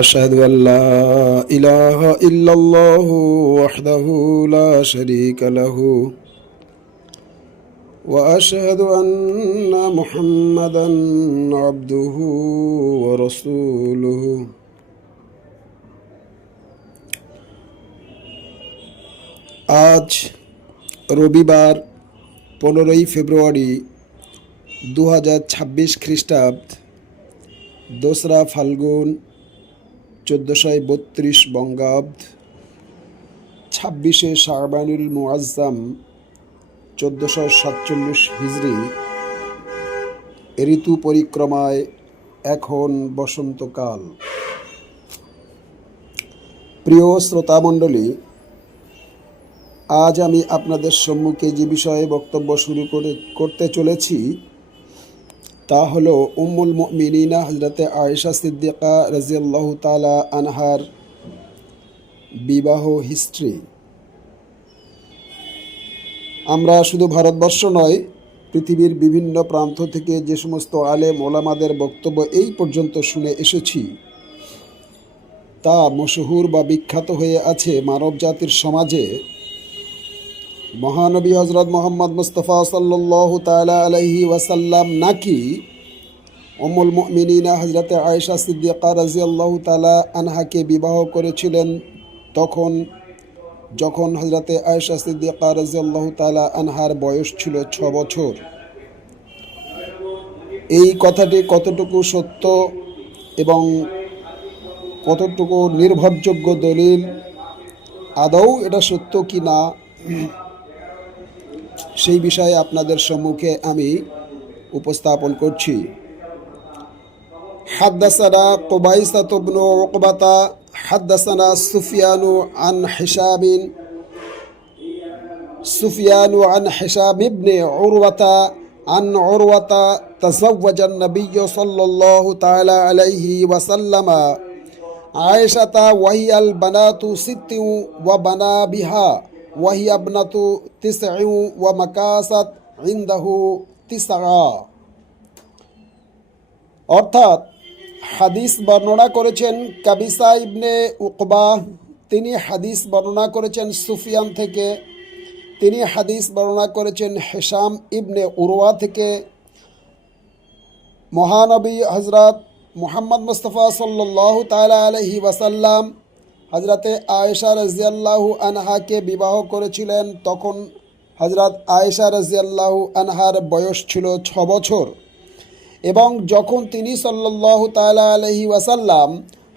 أشهد أن لا إله إلا الله وحده لا شريك له وأشهد أن محمدا عبده ورسوله আজ রবিবার 15ই ফেব্রুয়ারি 2026 খ্রিস্টাব্দ, দোসরা ফাল্গুন 1432 বঙ্গাব্দ, 26শে শাবানুল মুআজ্জাম 1447 হিজরি ঋতু পরিক্রমায় এখন বসন্তকাল। প্রিয় শ্রোতামণ্ডলী, আজ আমি আপনাদের সম্মুখে যে বিষয়ে বক্তব্য শুরু করতে চলেছি তা হলো উম্মুল মুমিনিনা হযরতে আয়েশা সিদ্দিকা রাদিয়াল্লাহু তাআলা আনহার বিবাহ হিস্ট্রি। আমরা শুধু ভারতবর্ষ নয়, পৃথিবীর বিভিন্ন প্রান্ত থেকে যে সমস্ত আলেম ওলামাদের বক্তব্য এই পর্যন্ত শুনে এসেছি তা মশহুর বা বিখ্যাত হয়ে আছে মানব জাতির সমাজে। মহানবী হজরত মোহাম্মদ মুস্তাফা সাল্লাল্লাহু তাআলা আলাইহি ওয়াসাল্লাম নাকি উম্মুল মুমিনিনা হযরতে আয়েশা সিদ্দিকা রাদিয়াল্লাহু তাআলা আনহাকে বিবাহ করেছিলেন যখন হযরতে আয়েশা সিদ্দিকা রাদিয়াল্লাহু তাআলা আনহার বয়স ছিল 6 বছর। এই কথাটি কতটুকু সত্য এবং কতটুকু নির্ভরযোগ্য দলিল, আদৌ এটা সত্য কি না, সেই বিষয়ে আপনাদের সম্মুখে আমি উপস্থাপন করছি। হাদ্দাসানা কুবাইসা ইবনু উকবাতা হাদ্দাসানা সুফিয়ানু আন হিশাম ইবনে উরওয়াতা আন উরওয়াতা তাযাওয়াজা an-নাবিয়্যু সাল্লাল্লাহু তাআলা আলাইহি ওয়াসাল্লাম আয়েশাতা ওয়াহিয়াল বানাতু সিত্তিন ওয়া বানা বিহা ওয়াহিয়া ইবনাতু তিসঈন ওয়া মাকাসাত ইনদাহু তিসআ। অর্থাৎ হাদিস বর্ণনা করেছেন কাবিসা ইবনে উকবা, তিনি হাদিস বর্ণনা করেছেন সুফিয়ান থেকে, তিনি হাদিস বর্ণনা করেছেন হিশাম ইবনে উরওয়া থেকে। মহানবী হজরত মুহাম্মদ মুস্তাফা সাল্লাল্লাহু তাআলা আলাইহি ওয়াসাল্লাম হজরতে আয়েশা রাদিয়াল্লাহু আনহাকে বিবাহ করেছিলেন, তখন হজরত আয়েশা রাদিয়াল্লাহু আনহার বয়স ছিল 6 বছর। এবং যখন তিনি সাল্লাল্লাহু তাআলা আলাইহি ওয়াসাল্লাম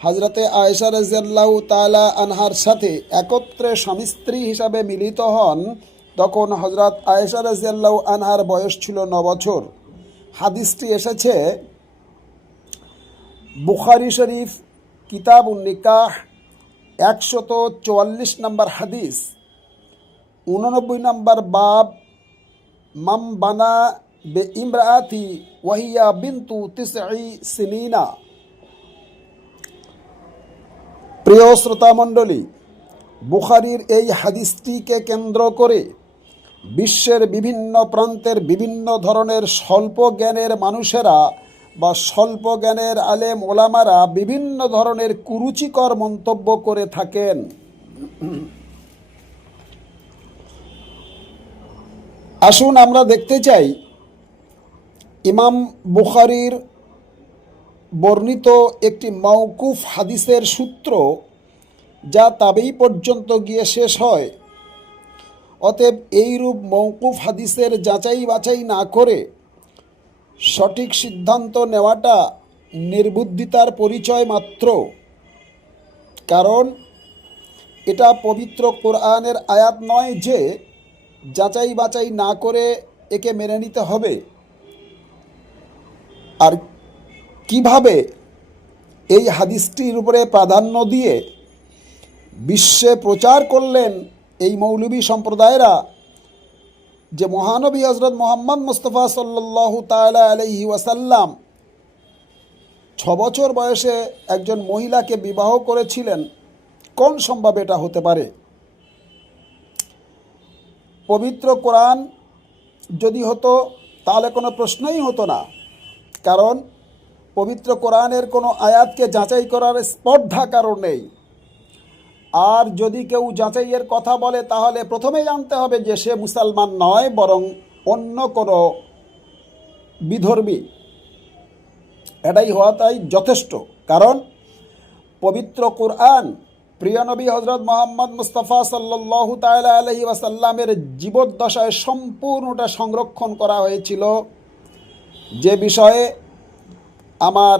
হজরতে আয়েশা রাদিয়াল্লাহু তাআলা আনহার সাথে একত্রে স্বামী স্ত্রী হিসাবে মিলিত হন, তখন হজরত আয়েশা রাদিয়াল্লাহু আনহার বয়স ছিল 9 বছর। হাদিসটি এসেছে বুখারী শরীফ কিতাবুন নিকাহ 144 নম্বর হাদিস, 89 নম্বর বাব, মাম বানা বে ইমরাতি ওয়াহিয়া বিনতু তিসঈ সিনিনা। প্রিয় শ্রোতামণ্ডলী, বুখারীর এই হাদিসটিকে কেন্দ্র করে বিশ্বের বিভিন্ন প্রান্তের বিভিন্ন ধরনের স্বল্প জ্ঞানের মানুষেরা বা স্বল্প জ্ঞানের আলেম ওলামারা বিভিন্ন ধরনের কুরুচিকর মন্তব্য করে থাকেন। আসুন আমরা দেখতে চাই ইমাম বুখারীর বর্ণিত একটি মাওকুফ হাদিসের সূত্র, যা তাবেঈ পর্যন্ত গিয়ে শেষ হয়। অতএব এইরূপ মওকুফ হাদিসের যাচাই বাছাই না করে সঠিক সিদ্ধান্ত নেওয়াটা নির্বুদ্ধিতার পরিচয় মাত্র। কারণ এটা পবিত্র কোরআনের আয়াত নয় যে যাচাই বাছাই না করে একে মেনে নিতে হবে। আর কিভাবে এই হাদিসটির উপরে প্রাধান্য দিয়ে বিশ্বে প্রচার করলেন এই মৌলবী সম্প্রদায়েরা যে মহানবী হযরত মুহাম্মদ মুস্তাফা সাল্লাল্লাহু তাআলা আলাইহি ওয়াসাল্লাম 6 বছর বয়সে একজন মহিলাকে বিবাহ করেছিলেন, কোন সম্ভব এটা হতে পারে? পবিত্র কোরআন যদি হতো তাহলে কোনো প্রশ্নই হতো না, কারণ পবিত্র কোরআনের কোনো আয়াতকে যাচাই করার স্পর্ধা কারণ নেই। আর যদি কেউ যাচাইয়ের কথা বলে তাহলে প্রথমেই জানতে হবে যে সে মুসলমান নয়, বরং অন্য কোনো বিধর্মী। এটাই হওয়াটাই যথেষ্ট। কারণ পবিত্র কোরআন প্রিয় নবী হজরত মোহাম্মদ মুস্তাফা সাল্লাল্লাহু তাআলা আলাইহি ওয়াসাল্লামের জীবদ্দশায় সম্পূর্ণটা সংরক্ষণ করা হয়েছিল, যে বিষয়ে আমার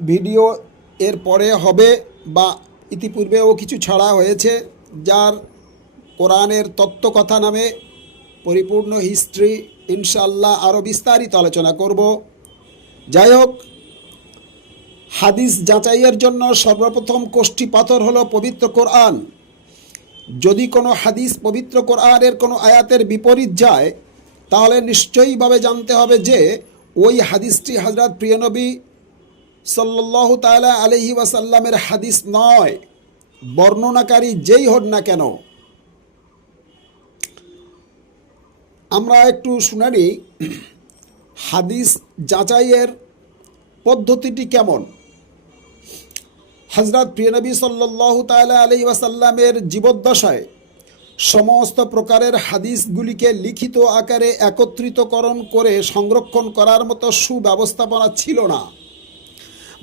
ভিডিও এর পরে হবে বা ইতিপূর্বেও কিছু ছাড়া হয়েছে, যার কোরআনের তত্ত্বকথা নামে পরিপূর্ণ হিস্ট্রি ইনশাআল্লাহ আরও বিস্তারিত আলোচনা করব। যাই হোক, হাদিস যাচাইয়ের জন্য সর্বপ্রথম কোষ্ঠী পাথর হলো পবিত্র কোরআন। যদি কোনো হাদিস পবিত্র কোরআনের কোনো আয়াতের বিপরীত যায় তাহলে নিশ্চয়ইভাবে জানতে হবে যে ওই হাদিসটি হযরত প্রিয়নবী সাল্লাল্লাহু তাআলা আলাইহি ওয়াসাল্লামের হাদিস নয়, বর্ণনাকারী যেই হোক না কেন। আমরা একটু শুনে নিই হাদিস যাচাইয়ের পদ্ধতিটি কেমন। হযরত প্রিয়নবী সাল্লাল্লাহু তাআলা আলাইহি ওয়াসাল্লামের জীবদ্দশায় সমস্ত প্রকারের হাদিসগুলিকে লিখিত আকারে একত্রিতকরণ করে সংরক্ষণ করার মতো সুব্যবস্থাপনা ছিল না,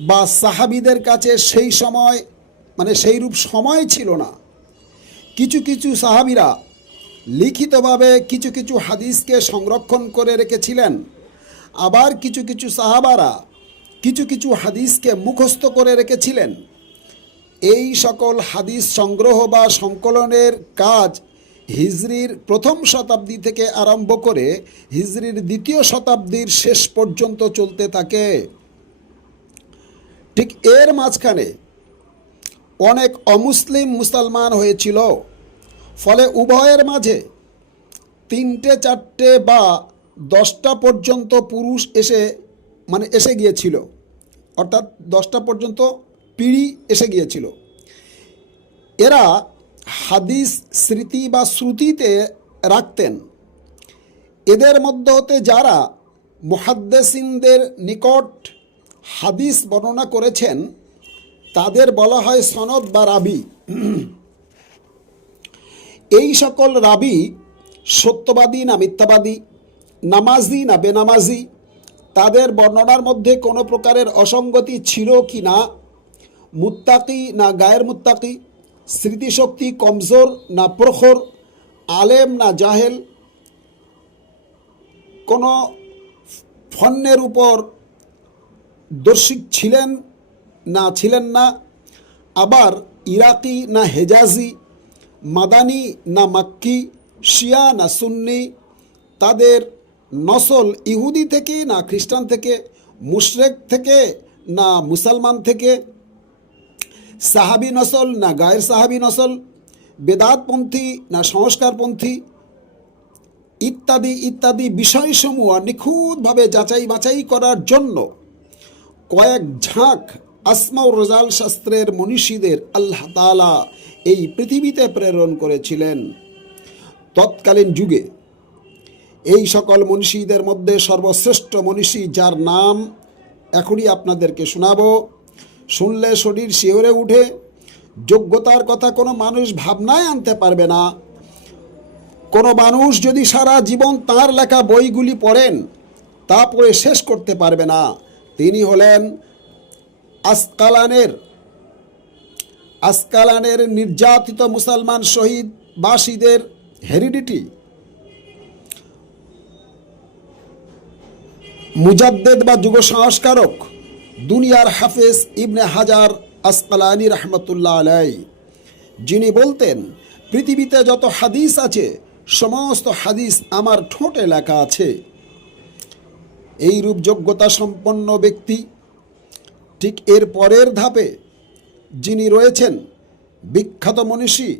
বা সাহাবীদের কাছে সেই সময় সেইরূপ সময় ছিল না। কিছু কিছু সাহাবীরা লিখিতভাবে কিছু কিছু হাদিসকে সংরক্ষণ করে রেখেছিলেন, আবার কিছু কিছু সাহাবারা কিছু কিছু হাদিসকে মুখস্থ করে রেখেছিলেন। এই সকল হাদিস সংগ্রহ বা সংকলনের কাজ হিজরির প্রথম শতাব্দী থেকে আরম্ভ করে হিজরির দ্বিতীয় শতাব্দীর শেষ পর্যন্ত চলতে থাকে। ঠিক এর মাঝখানে অনেক অমুসলিম মুসলমান হয়েছিল, ফলে উভয়ের মাঝে 3টে 4টে বা 10টা পর্যন্ত পুরুষ এসে গিয়েছিল, অর্থাৎ 10টা পর্যন্ত পিঁড়ি এসে গিয়েছিল। এরা হাদিস স্মৃতি বা শ্রুতিতে রাখতেন। এদের মধ্য হতে যারা মুহাদ্দিসিনদের নিকট হাদিস বর্ণনা করেছেন তাদের বলা হয় সনদ বা রাবি। এই সকল রাবি সত্যবাদী না মিথ্যাবাদী, নামাজি না বেনামাজি, তাদের বর্ণনার মধ্যে কোনো প্রকারের অসঙ্গতি ছিল কি না, মুত্তাকি না গায়ের মুত্তাকি, স্মৃতিশক্তি কমজোর না প্রখর, আলেম না জাহেল, কোনো ফন্নের উপর দর্শিক ছিলেন না, আবার ইরাকি না হেজাজি, মাদানি না মাক্কি, শিয়া না সুন্নি, তাদের নসল ইহুদি থেকে না খ্রিস্টান থেকে, মুশরিক থেকে না মুসলমান থেকে, সাহাবি নসল না গায়ের সাহাবি নসল, বেদাতপন্থী না সংস্কারপন্থী, ইত্যাদি ইত্যাদি বিষয়সমূহ নিখুঁতভাবে যাচাই বাছাই করার জন্য কয়েক ঝাঁক আসমাউর রজাল শাস্ত্রের মনীষীদের আল্লাহ তাআলা এই পৃথিবীতে প্রেরণ করেছিলেন। তৎকালীন যুগে এই সকল মনীষীদের মধ্যে সর্বশ্রেষ্ঠ মনীষী, যার নাম এখনই আপনাদেরকে শোনাবো, শুনলে শরীর শিহরে উঠে, যোগ্যতার কথা কোনো মানুষ ভাবনায় আনতে পারবে না। কোনো মানুষ যদি সারা জীবন তার লেখা বইগুলি পড়েন তা পড়ে শেষ করতে পারবে না। তিনি হলেন আসকালানের নির্যাতিত মুসলমান শহীদ বাসীদের হেরিডিটি, মুজাদ্দেদ বা যুগ সংস্কারক, দুনিয়ার হাফেজ ইবনে হাজার আসকালানি রহমতুল্লাহ আলাই, যিনি বলতেন পৃথিবীতে যত হাদিস আছে সমস্ত হাদিস আমার ঠোঁটে লেখা আছে। এই রূপ যোগ্যতা সম্পন্ন ব্যক্তি। ঠিক এর পরের ধাপে যিনি রয়েছেন বিখ্যাত মনীষী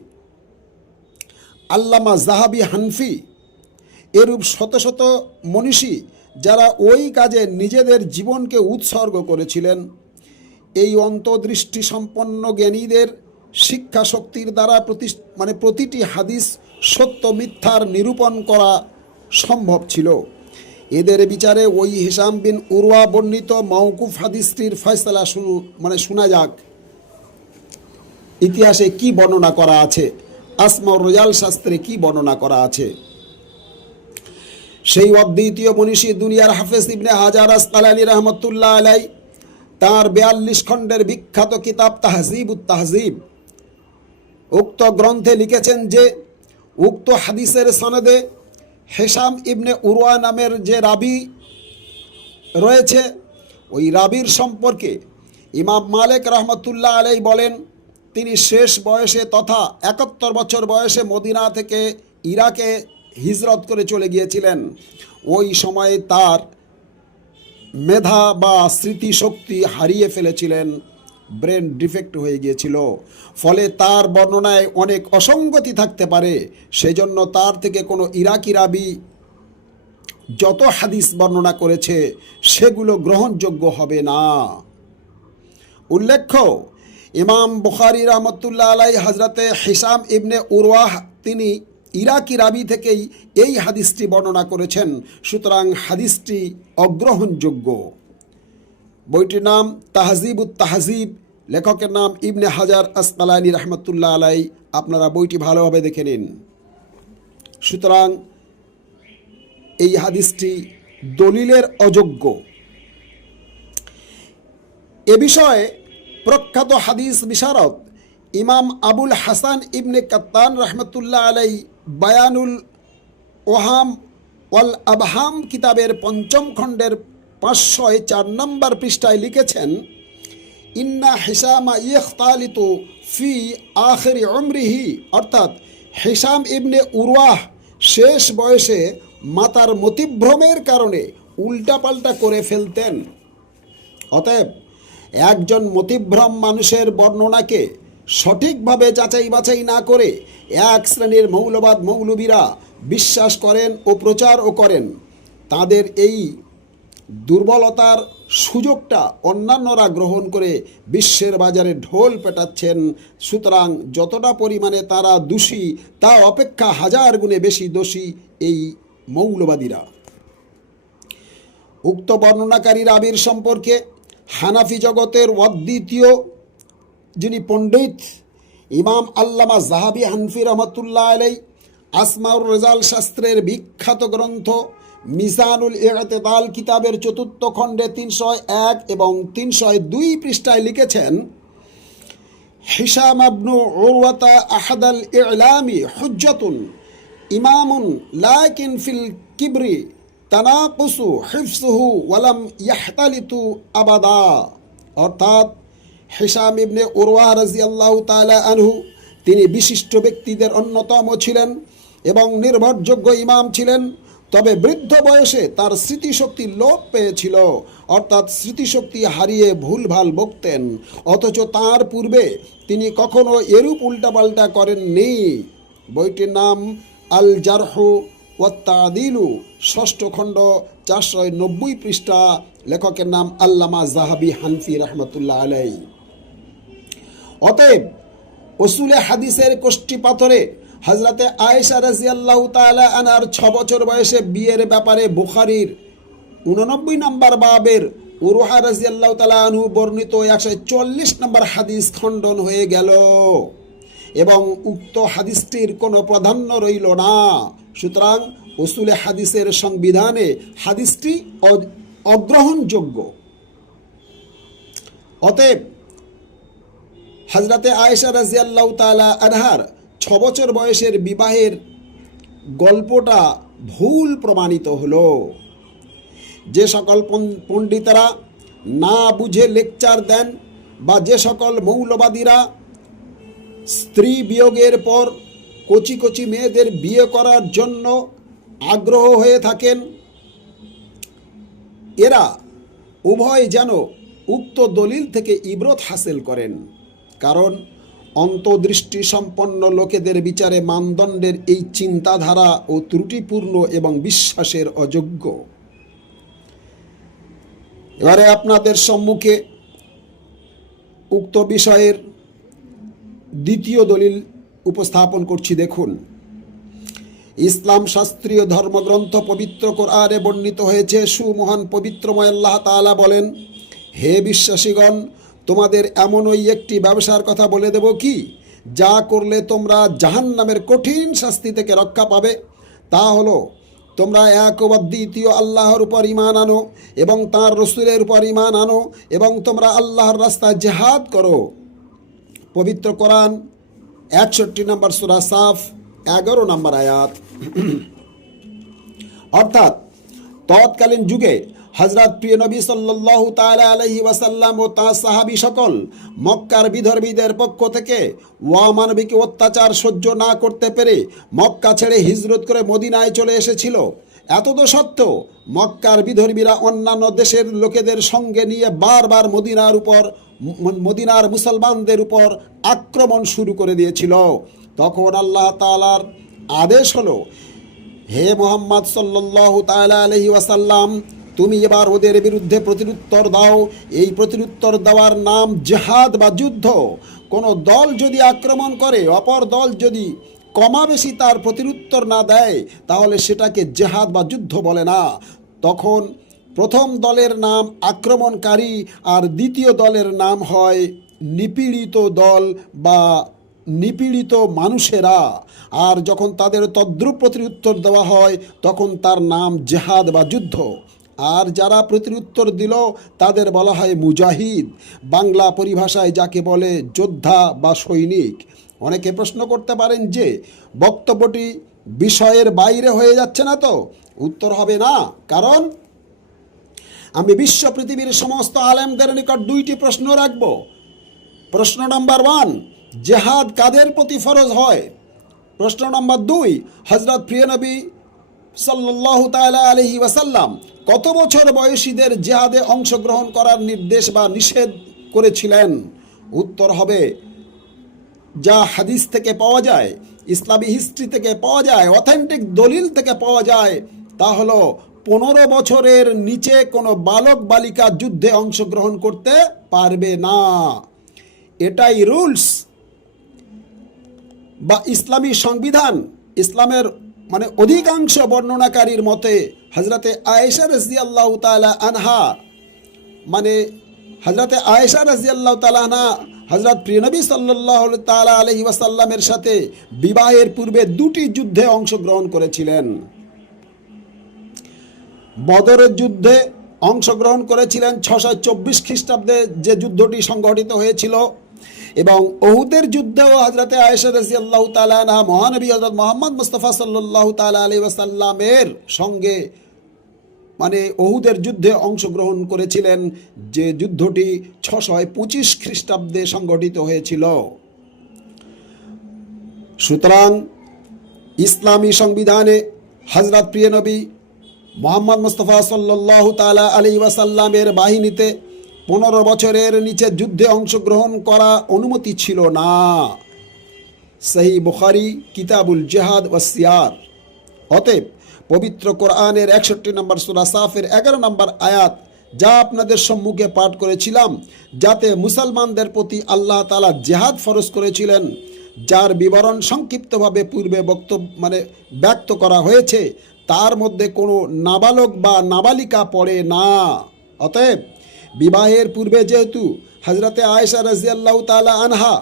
আল্লামা জাহাবি হানফি, এরূপ শত শত মনীষী যারা ওই কাজে নিজেদের জীবনকে উৎসর্গ করেছিলেন। এই অন্তর্দৃষ্টি সম্পন্ন জ্ঞানীদের শিক্ষা শক্তির দ্বারা প্রতিটি হাদিস সত্য মিথ্যার নিরূপণ করা সম্ভব ছিল। এদের বিচারে ওই হিশাম বিন উরওয়া বর্ণিত মওকুফ হাদিসটির ফয়সালা শোনা যাক। ইতিহাসে কি বর্ণনা করা আছে, আসমাউর রিজাল শাস্ত্রে কি বর্ণনা করা আছে। সেই অদ্বিতীয় মনীষী দুনিয়ার হাফেজ ইবনে হাজার আসকালানী রহমতুল্লাহ আলাই তাঁর 42 খণ্ডের বিখ্যাত কিতাব তাহজিবুত তাহজিব উক্ত গ্রন্থে লিখেছেন যে উক্ত হাদিসের সনদে হিশাম ইবনে উরওয়া নামের যে রাবি রয়েছে, ওই রাবির সম্পর্কে ইমাম মালিক রহমতুল্লাহ আলাই বলেন, তিনি শেষ বয়সে তথা 71 বছর বয়সে মদিনা থেকে ইরাকে হিজরত করে চলে গিয়েছিলেন। ওই সময়ে তার মেধা বা স্মৃতিশক্তি হারিয়ে ফেলেছিলেন, ব্রেন ডিফেক্ট হয়ে গিয়েছিল, ফলে তার বর্ণনায় অনেক অসঙ্গতি থাকতে পারে। সেজন্য তার থেকে কোনো ইরাকি রাবি যত হাদিস বর্ণনা করেছে সেগুলো গ্রহণযোগ্য হবে না। উল্লেখ্য, ইমাম বুখারী রহমতুল্লাহ আলাই হজরতে হিশাম ইবনে উরওয়াহ তিনি ইরাকি রাবি থেকেই এই হাদিসটি বর্ণনা করেছেন, সুতরাং হাদিসটি অগ্রহণযোগ্য। বইটির নাম তাহজিবুত তাহজিব, লেখকের নাম ইবনে হাজার আসকালানী রহমতুল্লাহ আলাই। আপনারা বইটি ভালোভাবে দেখে নিন। সুতরাং এই হাদিসটি দলিলের অযোগ্য। এ বিষয়ে প্রখ্যাত হাদিস বিশারদ ইমাম আবুল হাসান ইবনে কাত্তান রহমতুল্লাহ আলাই বায়ানুল ওহাম ওয়াল আবহাম কিতাবের 5ম খণ্ডের 504 নম্বর পৃষ্ঠায় লিখেছেন, ইন্না হিশামা ইখতালিতু ফি আখির উমরিহি, অর্থাৎ হিশাম ইবনে উরওয়াহ শেষ বয়সে মাতার মতিভ্রমের কারণে উল্টাপাল্টা করে ফেলতেন। অতএব একজন মতিভ্রম মানুষের বর্ণনাকে সঠিকভাবে যাচাই বাছাই না করে এক শ্রেণীর মৌলবাদ মৌলবীরা বিশ্বাস করেন ও প্রচারও করেন। তাদের এই দুর্বলতার সুযোগটা অন্যান্যরা গ্রহণ করে বিশ্বের বাজারে ঢোল পেটাচ্ছেন। সুতরাং যতটা পরিমাণে তারা দোষী, তা অপেক্ষা 1000 গুণে বেশি দোষী এই মৌলবাদীরা। উক্ত বর্ণনাকারী রাবির সম্পর্কে হানাফি জগতের অদ্বিতীয় যিনি পণ্ডিত ইমাম আল্লামা জাহাবি হানফি রহমতুল্লাহ আলাই আসমাউর রিজাল শাস্ত্রের বিখ্যাত গ্রন্থ মিজানুল ইতিদাল কিতাবের 4th খণ্ডে 301 এবং 302 পৃষ্ঠায় লিখেছেন, হিশাম ইবনে উরওয়াতা আহাদাল ইলামি হুজ্জাতুন ইমামুন লাকিন ফিল কিবরি তানাকুসু হিফসুহু ওয়ালাম ইয়াহতালিতু আবাদা। অর্থাৎ হিশাম ইবনে উরওয়া রাদিয়াল্লাহু তাআলা আনহু তিনি বিশিষ্ট ব্যক্তিদের অন্যতম ছিলেন এবং নির্ভরযোগ্য ইমাম ছিলেন। তবে বৃদ্ধ বয়সে তার স্মৃতিশক্তি লোপ পেয়েছিল, অর্থাৎ স্মৃতিশক্তি হারিয়ে ভুলভাল বকতেন। অথচ তার পূর্বে তিনি কখনো এরূপ উল্টাপাল্টা করেননি। বইটির নাম আল জারহু ওয়াত তা'দীলু, 6ষ্ঠ খণ্ড 490 পৃষ্ঠা, লেখকের নাম আল্লামা জাহাবি হানফি রহমতুল্লাহ আলাই। অতএব উসুলে হাদিসের কোষ্ঠী পাথরে হজরতে আয়েশা রাদিয়াল্লাহু তাআলা আনহার 6 বছর বয়সে বিয়ের ব্যাপারে বুখারীর 89 নম্বর বাবের উরওয়া রাদিয়াল্লাহু তাআলা আনহু বর্ণিত 140 নম্বর হাদিস খণ্ডন হয়ে গেল এবং উক্ত হাদিসটির কোনো প্রাধান্য রইল না। সুতরাং উসুলে হাদিসের সংবিধানে হাদিসটি অগ্রহণযোগ্য। অতএব হজরতে আয়েশা রাদিয়াল্লাহু তাআলা আনহার 6 বছর বয়সের বিবাহের গল্পটা ভুল প্রমাণিত হলো। যে সকল পণ্ডিতরা না বুঝে লেকচার দেন বা যে সকল মৌলবাদীরা স্ত্রী বিয়োগের পর কচি কচি মেয়েদের বিয়ে করার জন্য আগ্রহ হয়ে থাকেন, এরা উভয় যেন উক্ত দলিল থেকে ইবরত হাসিল করেন। কারণ অন্তর্দৃষ্টি সম্পন্ন লোকেদের বিচারে মানদণ্ডের এই চিন্তাধারা ও ত্রুটিপূর্ণ এবং বিশ্বাসের অযোগ্য। এবারে আপনাদের সম্মুখে উক্ত বিষয়ের দ্বিতীয় দলিল উপস্থাপন করছি। দেখুন, ইসলাম শাস্ত্রীয় ধর্মগ্রন্থ পবিত্র কোরআনে বর্ণিত হয়েছে, সুমহান পবিত্রময় আল্লাহ তাআলা বলেন, হে বিশ্বাসীগণ, তোমাদের এমনই একটি ব্যবসার কথা বলে দেব কি, যা করলে তোমরা জাহান্নামের কঠিন শাস্তি থেকে রক্ষা পাবে। তা হলো, তোমরা এক ও দ্বিতীয় আল্লাহর উপর ঈমান আনো এবং তাঁর রসুলের উপর ঈমান আনো এবং তোমরা আল্লাহর রাস্তায় জিহাদ করো। পবিত্র কোরআন 61 নম্বর সূরা সাফ 11 নম্বর আয়াত। অর্থাৎ তৎকালীন যুগে হযরত প্রিয় নবী সাল্লাল্লাহু তাআলা আলাইহি ওয়াসাল্লাম ও তাঁর সাহাবী সকল মক্কার বিধর্মীদের পক্ষ থেকে অমানবিক অত্যাচার সহ্য না করতে পেরে মক্কা ছেড়ে হিজরত করে মদিনায় চলে এসেছিল। এতদ সত্ত্বেও মক্কার বিধর্মীরা অন্যান্য দেশের লোকেদের সঙ্গে নিয়ে বারবার মদিনার মুসলমানদের উপর আক্রমণ শুরু করে দিয়েছিল। তখন আল্লাহ তাআলার আদেশ হলো, হে মুহাম্মদ সাল্লাল্লাহু তাআলা আলাইহি ওয়াসাল্লাম, তুমি এবার ওদের বিরুদ্ধে প্রতিউত্তর দাও। এই প্রতিউত্তর দেওয়ার নাম জিহাদ বা যুদ্ধ। কোনো দল যদি আক্রমণ করে, অপর দল যদি কমাবেশি তার প্রতিউত্তর না দেয়, তাহলে সেটাকে জিহাদ বা যুদ্ধ বলে না। তখন প্রথম দলের নাম আক্রমণকারী আর দ্বিতীয় দলের নাম হয় নিপীড়িত দল বা নিপীড়িত মানুষেরা। আর যখন তাদের তদ্রূপ প্রতিউত্তর দেওয়া হয়, তখন তার নাম জিহাদ বা যুদ্ধ। আর যারা প্রতিউত্তর দিল তাদের বলা হয় মুজাহিদ, বাংলা পরিভাষায় যাকে বলে যোদ্ধা বা সৈনিক। অনেকে প্রশ্ন করতে পারেন যে বক্তব্যটি বিষয়ের বাইরে হয়ে যাচ্ছে না তো? উত্তর হবে না, কারণ আমি বিশ্ব পৃথিবীর সমস্ত আলেমদের নিকট দুইটি প্রশ্ন রাখব। প্রশ্ন নম্বর 1, জেহাদ কাদের প্রতি ফরজ হয়? প্রশ্ন নম্বর 2, হযরত প্রিয় নবী সাল্লাল্লাহু তাআলা আলাইহি ওয়াসাল্লাম কত বছর বয়সীদের জিহাদে অংশগ্রহণ করার নির্দেশ বা নিষেধ করেছিলেন? উত্তর হবে, যা হাদিস থেকে পাওয়া যায়, ইসলামী হিস্ট্রি থেকে পাওয়া যায়, অথেন্টিক দলিল থেকে পাওয়া যায়, তা হলো 15 বছরের নিচে কোনো বালক বালিকা যুদ্ধে অংশগ্রহণ করতে পারবে না। এটাই রুলস বা ইসলামী সংবিধান। ইসলামের অধিকাংশ বর্ণনাকারীর মতে হযরতে আয়েশা রাদিয়াল্লাহু তাআলা আনহা হযরতে আয়েশা রাদিয়াল্লাহু তাআলা আনহা হযরত প্রিয় নবী সাল্লাল্লাহু তাআলা আলাইহি ওয়াসাল্লামের সাথে বিবাহের পূর্বে 2টি যুদ্ধে অংশগ্রহণ করেছিলেন। বদরের যুদ্ধে অংশগ্রহণ করেছিলেন 624 খ্রিস্টাব্দে, যে যুদ্ধটি সংঘটিত হয়েছিল, এবং উহুদের যুদ্ধেও হযরতে আয়েশা রাদিয়াল্লাহু তাআলা আনহা মহানবী হযরত মুহাম্মদ মুস্তাফা সাল্লাল্লাহু তাআলা আলাইহি ওয়াসাল্লামের সঙ্গে উহুদের যুদ্ধে অংশগ্রহণ করেছিলেন, যে যুদ্ধটি 625 খ্রিস্টাব্দে সংঘটিত হয়েছিল। সুতরাং ইসলামী সংবিধানে হযরত প্রিয় নবী মুহাম্মদ মুস্তাফা সাল্লাল্লাহু তাআলা আলাইহি ওয়াসাল্লামের বাহিনীতে 15 বছরের নিচে যুদ্ধে অংশগ্রহণ করা অনুমতি ছিল না। সহিহ বুখারী কিতাবুল জিহাদ ওয়াস সিয়ার। অতএব পবিত্র কোরআনের 61 নম্বর সূরা সাফের 11 নম্বর আয়াত, যা আপনাদের সম্মুখে পাঠ করেছিলাম, যাতে মুসলমানদের প্রতি আল্লাহ তাআলা জিহাদ ফরজ করেছিলেন, যার বিবরণ সংক্ষিপ্তভাবে পূর্বে ব্যক্ত করা হয়েছে, তার মধ্যে কোনো নাবালক বা নাবালিকা পড়ে না। অতএব বিবাহের পূর্বে যেহেতু হযরতে আয়েশা রাদিয়াল্লাহু তাআলা আনহা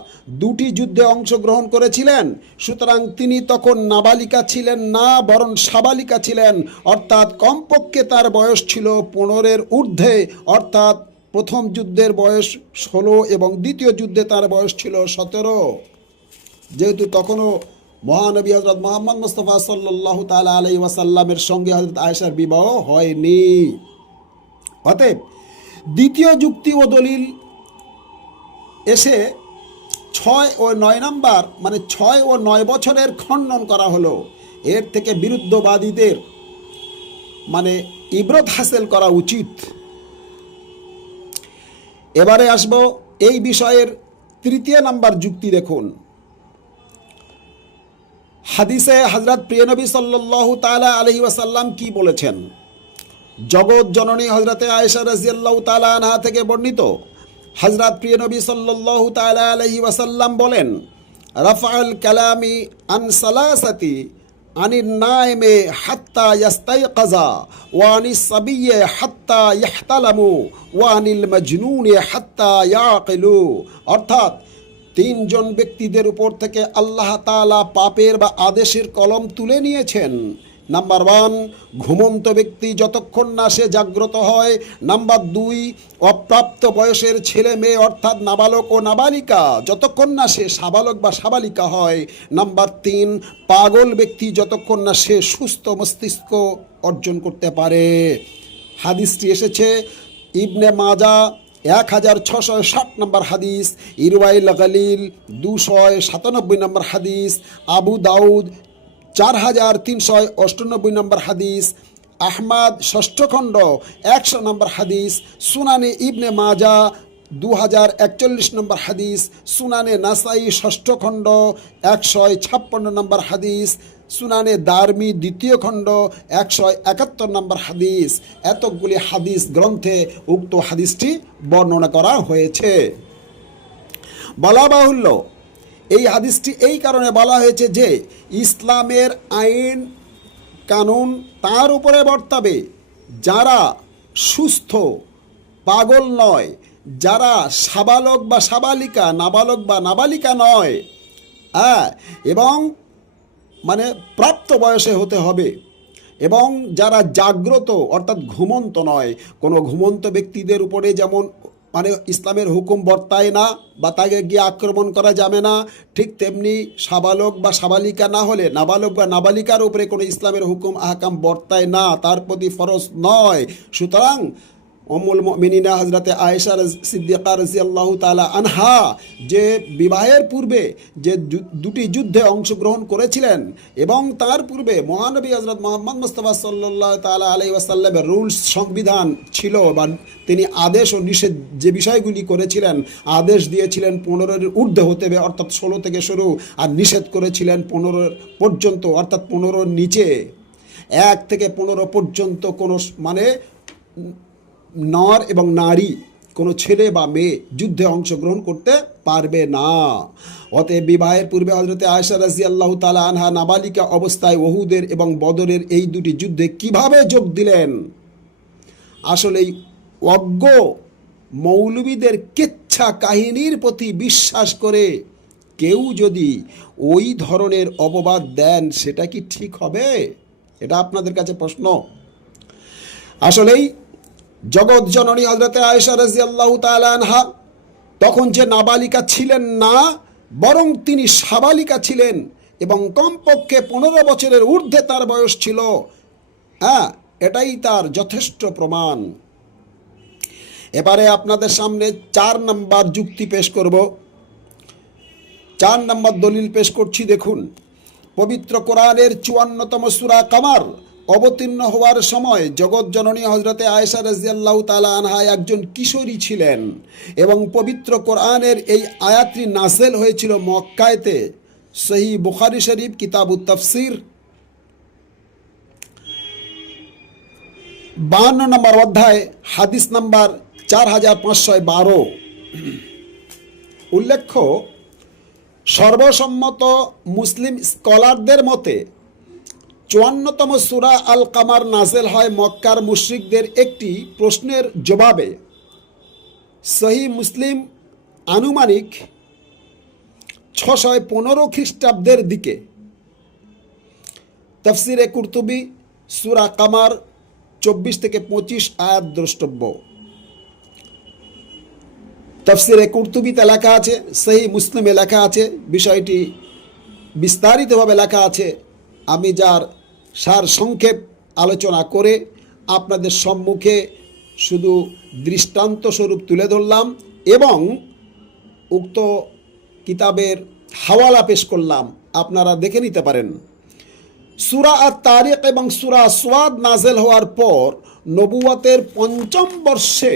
2টি যুদ্ধে অংশগ্রহণ করেছিলেন, সুতরাং তিনি তখন নাবালিকা ছিলেন না, বরং সাবালিকা ছিলেন। অর্থাৎ কমপক্ষে তার বয়স ছিল 15-এর ঊর্ধ্বে। অর্থাৎ প্রথম যুদ্ধের বয়স 16 এবং দ্বিতীয় যুদ্ধে তার বয়স ছিল 17। যেহেতু তখনও মহানবী হযরত মুহাম্মদ মুস্তাফা সাল্লাল্লাহু তাআলা আলাইহি ওয়াসাল্লামের সঙ্গে হযরত আয়েশার বিবাহ হয়নি। অতএব দ্বিতীয় যুক্তি ও দলিল এসে 6 ও 9 নম্বর 6 ও 9 বছরের খণ্ডন করা হলো। এর থেকে বিরুদ্ধবাদীদের ইবরত হাসিল করা উচিত। এবারে আসব এই বিষয়ের 3য় নম্বর যুক্তি। দেখুন, হাদিসে হযরত প্রিয় নবী সাল্লাল্লাহু তাআলা আলাইহি ওয়াসাল্লাম কি বলেছেন? জগৎ জননী হযরতে আয়েশা রাদিয়াল্লাহু তাআলা আনহা থেকে বর্ণিত, হযরত প্রিয় নবী সাল্লাল্লাহু তাআলা আলাইহি ওয়াসাল্লাম বলেন, রাফআল কালামি আন সালাসাতি আনিন নাইমে হাত্তা ইয়াস্তাইকাযা ওয়া আনিস সাবিয়্যি হাত্তা ইয়াহতালামু ওয়া আনিল মাজনুনি হাত্তা ইয়াকিলু। অর্থাৎ তিনজন ব্যক্তিদের উপর থেকে আল্লাহ তাআলা পাপের বা আদেশের কলম তুলে নিয়েছেন। নাম্বার 1, ঘুমন্ত ব্যক্তি যতক্ষণ না সে জাগ্রত হয়। নাম্বার 2, অপ্রাপ্ত বয়সের ছেলে মেয়ে অর্থাৎ নাবালক ও নাবালিকা যতক্ষণ না সে সাবালক বা সাবালিকা হয়। নাম্বার 3, পাগল ব্যক্তি যতক্ষণ না সে সুস্থ মস্তিষ্ক অর্জন করতে পারে। হাদিসটি এসেছে ইবনে মাজা 1660 নম্বর হাদিস, ইরওয়াইল গালিল 297 নম্বর হাদিস, আবু দাউদ 4398 নম্বর হাদিস, আহমদ ষষ্ঠ খণ্ড 100 নম্বর হাদিস, সুনানে ইবনে মাজা 2041 নম্বর হাদিস, সুনানে নাসাই ষষ্ঠ খণ্ড 156 নম্বর হাদিস, সুনানে দারমি দ্বিতীয় খণ্ড 171 নম্বর হাদিস। এতগুলি হাদিস গ্রন্থে উক্ত হাদিসটি বর্ণনা করা হয়েছে। বলা বাহুল্য, এই হাদিসটি এই কারণে বলা হয়েছে যে ইসলামের আইন কানুন তার উপরে বর্তাবে যারা সুস্থ, পাগল নয়, যারা সাবালক বা সাবালিকা, নাবালক বা নাবালিকা নয়, এবং মানে প্রাপ্ত বয়সে হতে হবে, এবং যারা জাগ্রত অর্থাৎ ঘুমন্ত নয়। কোনো ঘুমন্ত ব্যক্তিদের উপরে যেমন মানে ইসলামের হুকুম বর্তায় না বা তাকে গিয়ে আক্রমণ করা যাবে না, ঠিক তেমনি সাবালক বা সাবালিকা না হলে নাবালক বা নাবালিকার উপরে কোনো ইসলামের হুকুম আহকাম বর্তায় না, তার প্রতি ফরজ নয়। সুতরাং উম্মুল মুমিনিনা হযরতে আয়েশা সিদ্দিকা রাদিয়াল্লাহু তাআলা আনহা যে বিবাহের পূর্বে যে দুটি যুদ্ধে অংশগ্রহণ করেছিলেন এবং তার পূর্বে মহানবী হযরত মুহাম্মদ মুস্তাফা সাল্লাল্লাহু তাআলা আলাইহি ওয়াসাল্লামের রুলস সংবিধান ছিল বা তিনি আদেশ ও নিষেধ যে বিষয়গুলি করেছিলেন, আদেশ দিয়েছিলেন 15-এর ঊর্ধ্বে হতে হবে অর্থাৎ 16 থেকে শুরু, আর নিষেধ করেছিলেন 15 পর্যন্ত অর্থাৎ 15-র নিচে 1 থেকে 15 পর্যন্ত কোনো মানে নর এবং নারী, কোনো ছেলে বা মেয়ে যুদ্ধে অংশগ্রহণ করতে পারবে না। অতএব বিবাহের পূর্বে হযরতে আয়েশা রাদিয়াল্লাহু তাআলা আনহা নাবালিকা অবস্থায় ওহুদের এবং বদরের এই দুটি যুদ্ধে কিভাবে যোগ দিলেন? আসলেই অজ্ঞ মৌলবীদের কেচ্ছা কাহিনীর প্রতি বিশ্বাস করে কেউ যদি ওই ধরনের অপবাদ দেন, সেটা কি ঠিক হবে? এটা আপনাদের কাছে প্রশ্ন। আসলেই জগৎ জননী হযরতে আয়েশা রাদিয়াল্লাহু তাআলা আনহা তখন যে নাবালিকা ছিলেন না, বরং তিনি সাবালিকা ছিলেন এবং কমপক্ষে 15 বছরের ঊর্ধ্বে তার বয়স ছিল। এটাই তার যথেষ্ট প্রমাণ। এবারে আপনাদের সামনে 4 নম্বর যুক্তি পেশ করব। 4 নম্বর দলিল পেশ করছি। দেখুন, পবিত্র কোরআনের 54তম সূরা কামার অবতীর্ণ হওয়ার সময় জগৎ জননী হযরতে আয়েশা রাদিয়াল্লাহু তাআলা আনহা একজন কিশোরী ছিলেন এবং পবিত্র কোরআনের এই আয়াতটি নাযিল হয়েছিল মক্কায়তে। সহিহ বুখারী শরীফ কিতাবুত তাফসীর 52 নম্বর অধ্যায় হাদিস নাম্বার 4512। উল্লেখ্য, সর্বসম্মত মুসলিম স্কলারদের মতে 54তম সূরা আল কামার নাযিল হয় মক্কার মুশরিকদের একটি প্রশ্নের জবাবে। সহিহ মুসলিম আনুমানিক 615 খ্রিস্টাব্দের দিকে। তাফসিরে কুরতুবী সূরা কামার 24 থেকে 25 আয়াত দ্রষ্টব্য। তাফসিরে কুরতুবীতে লেখা আছে, সহিহ মুসলিমে লেখা আছে, বিষয়টি বিস্তারিতভাবে লেখা আছে। আমি যার সার সংক্ষেপ আলোচনা করে আপনাদের সম্মুখে শুধু দৃষ্টান্ত স্বরূপ তুলে ধরলাম এবং উক্ত কিতাবের হাওয়ালা পেশ করলাম, আপনারা দেখে নিতে পারেন। সূরা আত-তারিক এবং সূরা সাদ নাযিল হওয়ার পর নবুয়তের 5ম বর্ষে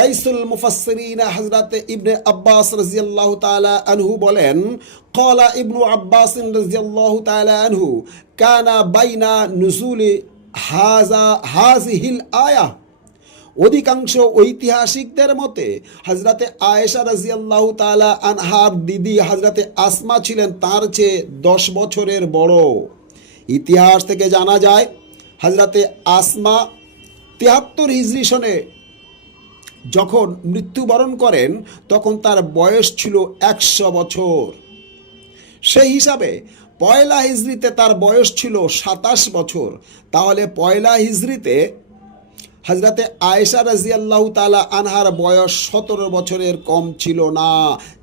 রাইসুল মুফাসসিরিন হযরত ইবনে আব্বাস রাদিয়াল্লাহু তাআলা আনহু বলেন, ক্বালা ইবনু আব্বাস রাদিয়াল্লাহু তাআলা আনহু কানা বাইনা নুজুলি হাযিহিল আয়াহ। অধিকাংশ ঐতিহাসিকদের মতে হযরতে আয়েশা রাদিয়াল্লাহু তাআলা আনহার দিদি হযরতে আসমা ছিলেন তার চেয়ে 10 বছরের বড়। ইতিহাস থেকে জানা যায় হজরতে আসমা 73 হিজরি সনে যখন মৃত্যুবরণ করেন তখন তার বয়স ছিল 100 বছর। সেই হিসাবে পয়লা হিজরিতে তার বয়স ছিল 27 বছর। তাহলে পয়লা হিজরিতে হজরতে আয়েশা রাজিয়াল্লাহু তাআলা আনহার বয়স 17 বছরের কম ছিল না,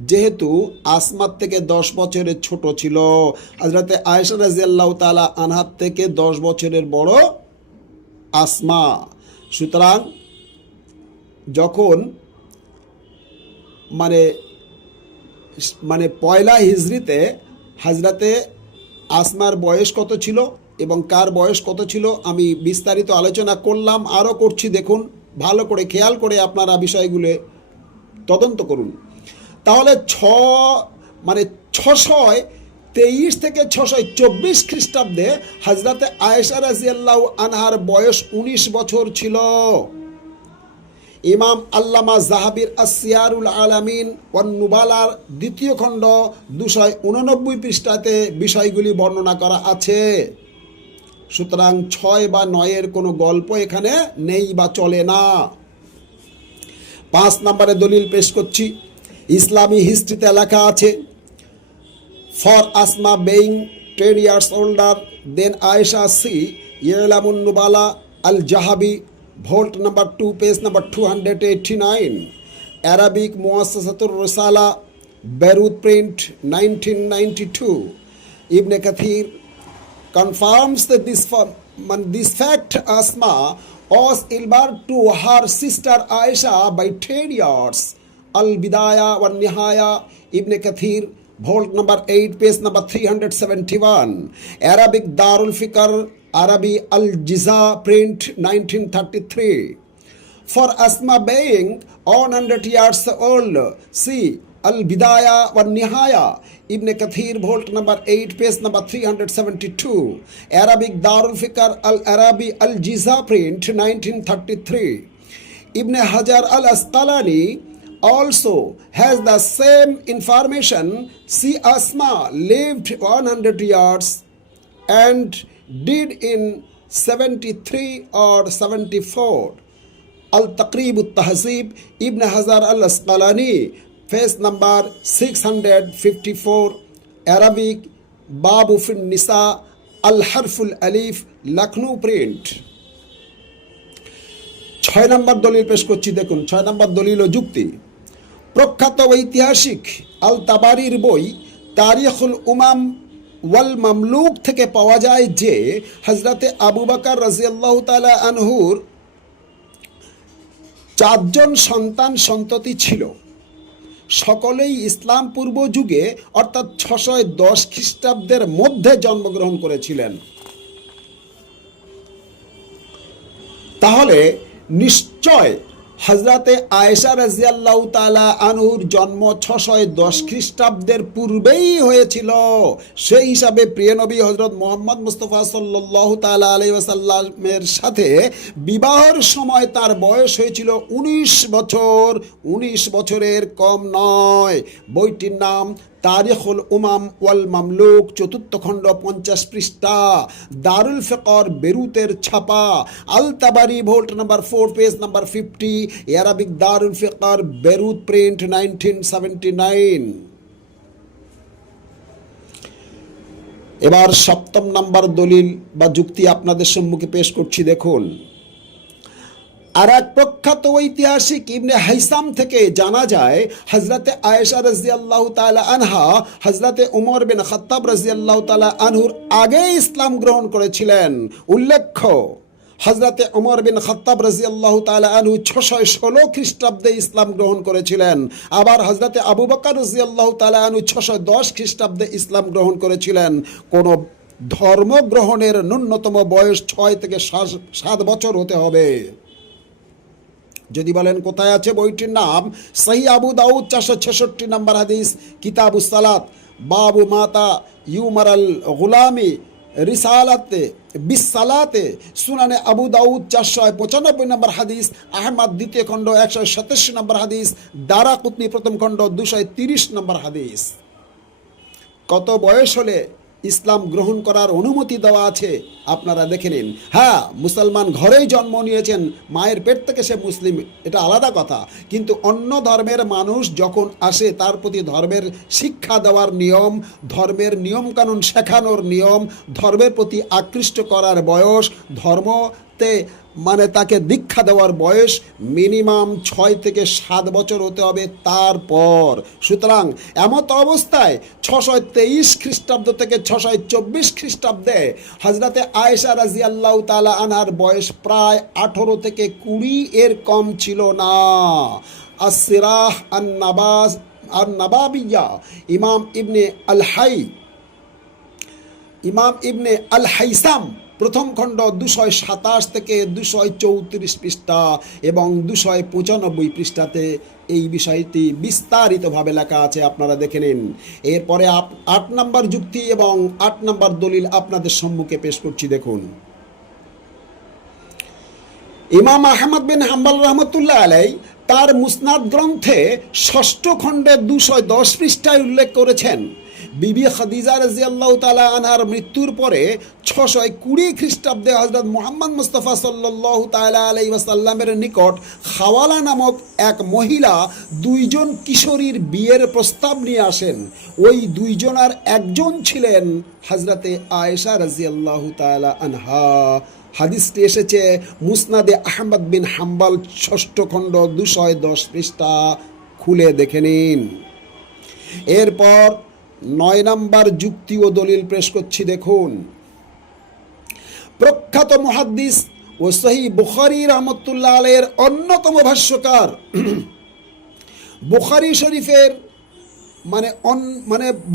যেহেতু আসমার থেকে 10 বছরের ছোট ছিল। হজরতে আয়েশা রাজিয়াল্লাহু তাআলা আনহার থেকে 10 বছরের বড় আসমা। সুতরাং যখন মানে পয়লা হিজরিতে হজরতে আসমার বয়স কত ছিল এবং কার বয়স কত ছিল আমি বিস্তারিত আলোচনা করলাম, আরও করছি। দেখুন, ভালো করে খেয়াল করে আপনারা বিষয়গুলো তদন্ত করুন। তাহলে 623 থেকে 624 খ্রিস্টাব্দে হজরতে আয়েশা রাদিয়াল্লাহু আনহার বয়স 19 বছর ছিল। ইমাম আল্লামা জাহাবির আসিয়ারুল আলামিন ওয়ান নুবালার 2য় খণ্ড 289 পৃষ্ঠাতে বিষয়গুলি বর্ণনা করা আছে। সুতরাং 6 বা 9-এর কোনো গল্প এখানে নেই বা চলে না। 5 নম্বরে দলিল পেশ করছি। ইসলামী হিস্ট্রিতে লেখা আছে, for Asma being 10 years older than Aisha see ইয়ালামুন নুবালা al Dhahabi, vol number 2, page number 289, Arabic মুআসসাসাতুর রিসালা, Beirut print 1992। Ibn Kathir confirms that this fact Asma was elder to her sister Aisha by 10 years. Al-Bidaya wa Nihaya, Ibn Kathir, Volt number 8, page number 371. Arabic Darul Fikr, Arabi Al-Jiza, print 1933. For Asma being 100 years old, see Al-Bidaya wa Nihaya, Ibn Kathir, Volt number 8, page number 372. Arabic Darul Fikr, Al-Arabi Al-Jiza, print 1933. Ibn Hajar al-Asqalani also has the same information. See, Asma lived 100 years and did in 73 or 74. Al-Taqrib al-Tahzib, Ibn Hajar al-Asqalani, page number 654. Arabic Babu fin Nisa, Al-Harful Alif, Lucknow, print। 6 নম্বর দলিল পেশ করছি। দেখুন, 6 নম্বর দলিল ও যুক্তি। প্রখ্যাত ঐতিহাসিক আল তাবারির বই তারিখুল উমাম ওয়াল Mamluk থেকে পাওয়া যায় যে হজরতে আবু বকর রাদিয়াল্লাহু তাআলা আনহুর 4 জন সন্তান সন্ততি ছিল। সকলেই ইসলাম পূর্ব যুগে অর্থাৎ 610 খ্রিস্টাব্দের মধ্যে জন্মগ্রহণ করেছিলেন। তাহলে নিশ্চয় হজরতে আয়েশা রাদিয়াল্লাহু তাআলা আনহুর জন্ম 610 খ্রিস্টাব্দের পূর্বেই হয়েছিল। সেই হিসাবে প্রিয় নবী হজরত মুহাম্মদ মুস্তাফা সাল্লাল্লাহু তাআলা আলাইহি ওয়াসাল্লামের সাথে বিবাহের সময় তার বয়স হয়েছিল 19 বছর। 19 বছরের কম নয়। বইটির নাম তারিখুল উমাম ওয়াল মামলুক, 4th খণ্ড 50 পৃষ্ঠা, দারুল ফিকর, বেরুতের ছাপা। Al Tabari, vol number 4, page number 50, Arabic দারুল ফিকর, বেরুত, প্রিন্ট 1979। এবার 7ম নম্বর দলিল বা যুক্তি আপনাদের সম্মুখে পেশ করছি। দেখুন, আর এক প্রখ্যাত ঐতিহাসিক ইবনে হাইসাম থেকে জানা যায় হজরতে আয়েশা রাদিয়াল্লাহু তাআলা আনহা হজরতে উমর বিন খাত্তাব রাদিয়াল্লাহু তাআলা আনহুর আগে ইসলাম গ্রহণ করেছিলেন। উল্লেখ্য, হজরতে উমর বিন খাত্তাব রাদিয়াল্লাহু তাআলা আনহু 616 খ্রিস্টাব্দে ইসলাম গ্রহণ করেছিলেন। আবার হজরতে আবু বকর রাদিয়াল্লাহু তাআলা আনহু 610 খ্রিস্টাব্দে ইসলাম গ্রহণ করেছিলেন। কোন ধর্ম গ্রহণের ন্যূনতম বয়স 6 থেকে 7 বছর হতে হবে। যদি বলেন কোথায় আছে, বইটির নাম সহিহ আবু দাউদ, 466 নম্বর হাদিস, কিতাবুস সালাত, বাবু মাতা ইউমারাল গুলামি রিসালাতে বিসালাতে, সুনানে আবু দাউদ 495 নম্বর হাদিস, আহমদ 2য় খণ্ড 187 নম্বর হাদিস, দারাকুতনি 1ম খণ্ড 230 নম্বর হাদিস। কত বয়স হলে ইসলাম গ্রহণ করার অনুমতি দেওয়া আছে, আপনারা দেখে নিন। হ্যাঁ, মুসলমান ঘরেই জন্ম নিয়েছেন, মায়ের পেট থেকে সে মুসলিম, এটা আলাদা কথা। কিন্তু অন্য ধর্মের মানুষ যখন আসে, তার প্রতি ধর্মের শিক্ষা দেওয়ার নিয়ম, ধর্মের নিয়মকানুন শেখানোর নিয়ম, ধর্মের প্রতি আকৃষ্ট করার বয়স, ধর্মতে মানে তাকে দীক্ষা দেওয়ার বয়স মিনিমাম 6 থেকে 7 বছর হতে হবে তারপর। সুতরাং এমত অবস্থায় 623 খ্রিস্টাব্দ থেকে 624 খ্রিস্টাব্দে হজরতে আয়েশা রাদিয়াল্লাহু তাআলা আনহার বয়স প্রায় 18 থেকে 20 এর কম ছিল না। আসিরাহ আন-নাবাবিয়া ইমাম ইবনে আল হাইসাম প্রথম খণ্ড 227 থেকে 234 পৃষ্ঠা এবং 295 পৃষ্ঠাতে এই বিষয়টি বিস্তারিতভাবে লেখা আছে, আপনারা দেখে নিন। এরপরে 8 নম্বর যুক্তি এবং 8 নম্বর দলিল আপনাদের সম্মুখে পেশ করছি, দেখুন। ইমাম আহমদ বিন হাম্বল রহমতুল্লাহ আলাইহি তার মুসনাদ গ্রন্থে 6ষ্ঠ খণ্ডে 210 পৃষ্ঠায় উল্লেখ করেছেন, বিবি খাদিজা রাদিয়াল্লাহু তাআলা আনহার মৃত্যুর পরে 620 খ্রিস্টাব্দে হযরত মুহাম্মদ মুস্তাফা সাল্লাল্লাহু তাআলা আলাইহি ওয়াসাল্লামের নিকট খাওয়ালা নামক এক মহিলা 2 জন কিশোরীর বিয়ের প্রস্তাব নিয়ে আসেন। ওই 2 জনের একজন ছিলেন হযরতে আয়েশা রাদিয়াল্লাহু তাআলা আনহা। হাদিসটি এসেছে মুসনাদে আহমদ বিন হাম্বল 6ষ্ঠ খণ্ড 210 পৃষ্ঠা, খুলে দেখে নিন। এরপর 9 নম্বর যুক্তি ও দলিল পেশ করছি, দেখুন। প্রখ্যাত মুহাদ্দিস ও সহিহ বুখারী রহমতুল্লাহ আলাইহির অন্যতম ভাষ্যকার, বুখারী শরীফের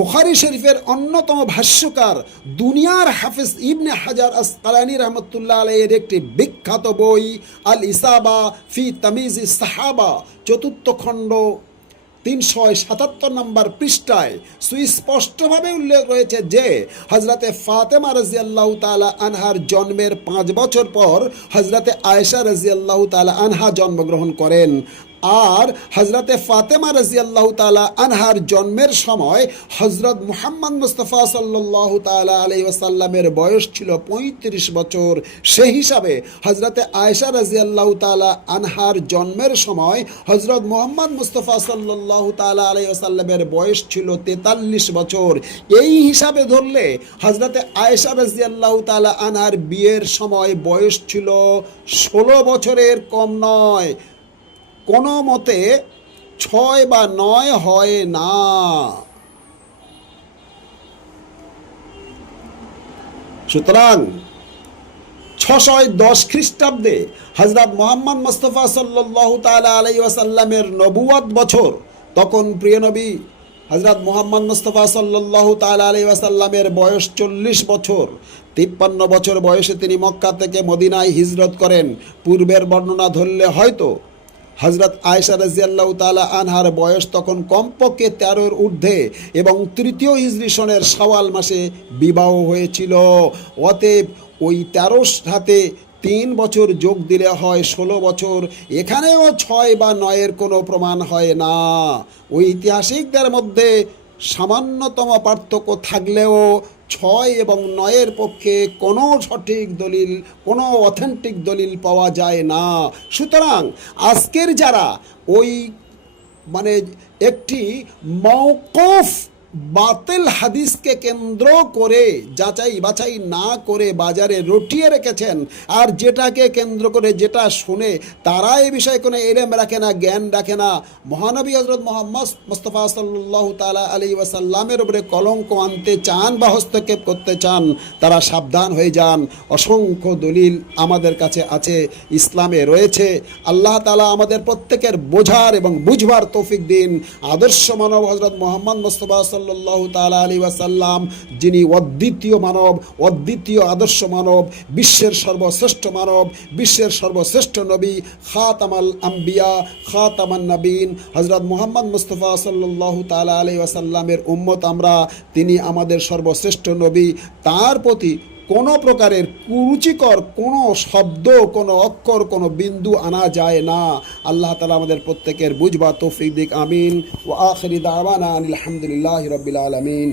বুখারী শরীফের অন্যতম ভাষ্যকার, দুনিয়ার হাফিজ ইবনে হাজার আসকালানী রহমতুল্লাহ আলাইহির একটি বিখ্যাত বই আল ইসাবা ফি তামিজ সাহাবা 4th খণ্ড 377 নম্বর পৃষ্ঠায় সুস্পষ্টভাবে উল্লেখ রয়েছে যে হজরতে ফাতেমা রাদিয়াল্লাহু তাআলা আনহার জন্মের 5 বছর পর হজরতে আয়েশা রাদিয়াল্লাহু তাআলা আনহা জন্মগ্রহণ করেন। আর হজরতে ফাতেমা রাদিয়াল্লাহু তাআলা আনহার জন্মের সময় হজরত মুহাম্মদ মুস্তাফা সাল্লাল্লাহু তাআলা আলাইহি ওয়াসাল্লামের বয়স ছিল 35 বছর। সেই হিসাবে হজরতে আয়েশা রাদিয়াল্লাহু তাআলা আনহার জন্মের সময় হজরত মুহাম্মদ মুস্তাফা সাল্লাল্লাহু তাআলা আলাইহি ওয়াসাল্লামের বয়স ছিল 43 বছর। এই হিসাবে ধরলে হজরতে আয়েশা রাদিয়াল্লাহু তাআলা আনহার বিয়ের সময় বয়স ছিল 16 বছরের কম নয়, কোনো মতে 6 বা 9 হয় না। সুতরাং 610 খ্রিস্টাব্দে হযরত মুহাম্মদ মুস্তাফা সাল্লাল্লাহু তাআলা আলাইহি ওয়াসাল্লামের নবুয়ত বছর। তখন প্রিয় নবী হযরত মুহাম্মদ মুস্তাফা সাল্লাল্লাহু তাআলা আলাইহি ওয়াসাল্লামের বয়স 40 বছর। 53 বছর বয়সে তিনি মক্কা থেকে মদিনায় হিজরত করেন। পূর্বের বর্ণনা ধরলে হয়তো হজরত আয়েশা রাদিয়াল্লাহু তাআলা আনহার বয়স তখন কমপক্ষে 13-এর ঊর্ধ্বে এবং 3য় হিজরি সনের শাওয়াল মাসে বিবাহ হয়েছিল। অতএব ওই 13 সাথে 3 বছর যোগ দিলে হয় 16 বছর। এখানেও 6 বা 9-এর কোনো প্রমাণ হয় না। ঐতিহাসিকদের মধ্যে সামান্যতম পার্থক্য থাকলেও 6 এবং 9-এর পক্ষে কোনো সঠিক দলিল, কোনো অথেন্টিক দলিল পাওয়া যায় না। সুতরাং আজকের যারা ওই একটি মওকুফ বাতিল হাদিসকে কেন্দ্র করে যাচাই বাছাই না করে বাজারে রটিয়ে রেখেছেন, আর যেটাকে কেন্দ্র করে যেটা শুনে তারা এই বিষয়ে কোনো ইলম রাখে না, জ্ঞান রাখে না, মহানবী হযরত মুহাম্মদ মুস্তাফা সাল্লাল্লাহু তাআলা আলাইহি ওয়াসাল্লামের উপরে কলঙ্ক আনতে চান বা হস্তক্ষেপ করতে চান, তারা সাবধান হয়ে যান। অসংখ্য দলিল আমাদের কাছে আছে, ইসলামে রয়েছে। আল্লাহ তাআলা আমাদের প্রত্যেকের বোঝার এবং বুঝবার তৌফিক দিন। আদর্শ মানব হযরত মুহাম্মদ মুস্তাফা সাল্লাল্লাহু তাআলা আলাইহি ওয়াসাল্লাম, যিনি অদ্বিতীয় মানব, অদ্বিতীয় আদর্শ মানব, বিশ্বের সর্বশ্রেষ্ঠ মানব, বিশ্বের সর্বশ্রেষ্ঠ নবী, খাতামাল আম্বিয়া, খাতামান নবীন হযরত মুহাম্মদ মুস্তাফা সাল্লাল্লাহু তাআলা আলাইহি ওয়াসাল্লামের উম্মত আমরা। তিনি আমাদের সর্বশ্রেষ্ঠ নবী। তার প্রতি কোনো প্রকারের কুরুচিকর কোনো শব্দ, কোনো অক্ষর, কোনো বিন্দু আনা যায় না। আল্লাহ তাআলা আমাদের প্রত্যেকের বুঝবা তৌফিক দিক। আমিন। ওয়া আখিরি দাওয়ানা আলহামদুলিল্লাহি রাব্বিল আলামিন।